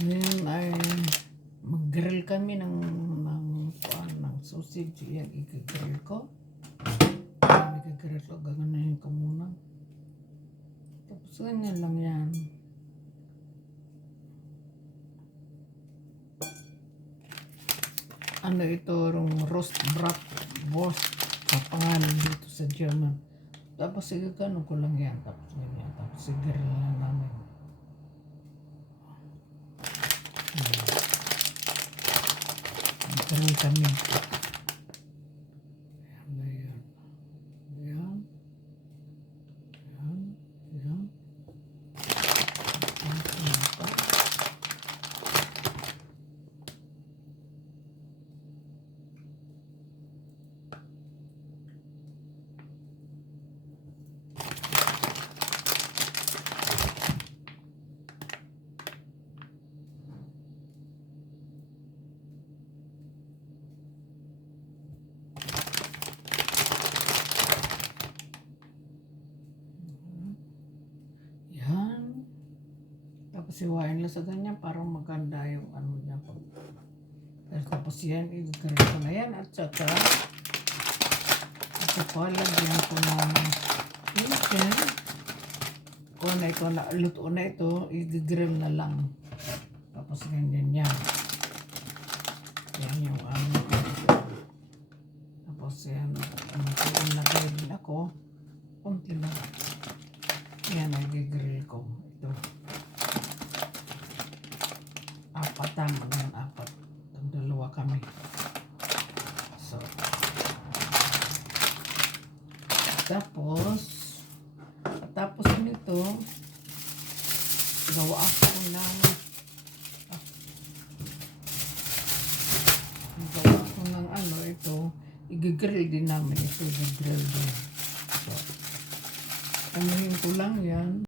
Ngayon ay mag-grill kami ng sausage. Yan, i-grill ko. I-grill ko, gaganahin ko muna. Tapos ganyan lang yan. Ano ito, roast wurst sa pangalan dito sa German. Tapos igagano ko lang yan. Tapos ganyan. Tapos i-grill lang namin. Grill kami. Ayan. Ayan. Ayan. Ayan. Tapos iwain lang sa ganyan parang maganda yung ano niya. Tapos yan, i-grill ko na yan. At saka lagyan ko ng chicken. Kung luto na ito, i-grill na lang. Tapos ganyan yan. Yan yung ano. Tapos yan, nagay din ako. Kunti lang. Yan, i-grill ko. Ito. Tama na yung 4. Dalawa kami. So, tapos nito, gawa ako ng ano ito, i-grill din namin ito, i-grill din. So, anuhin ko lang yan.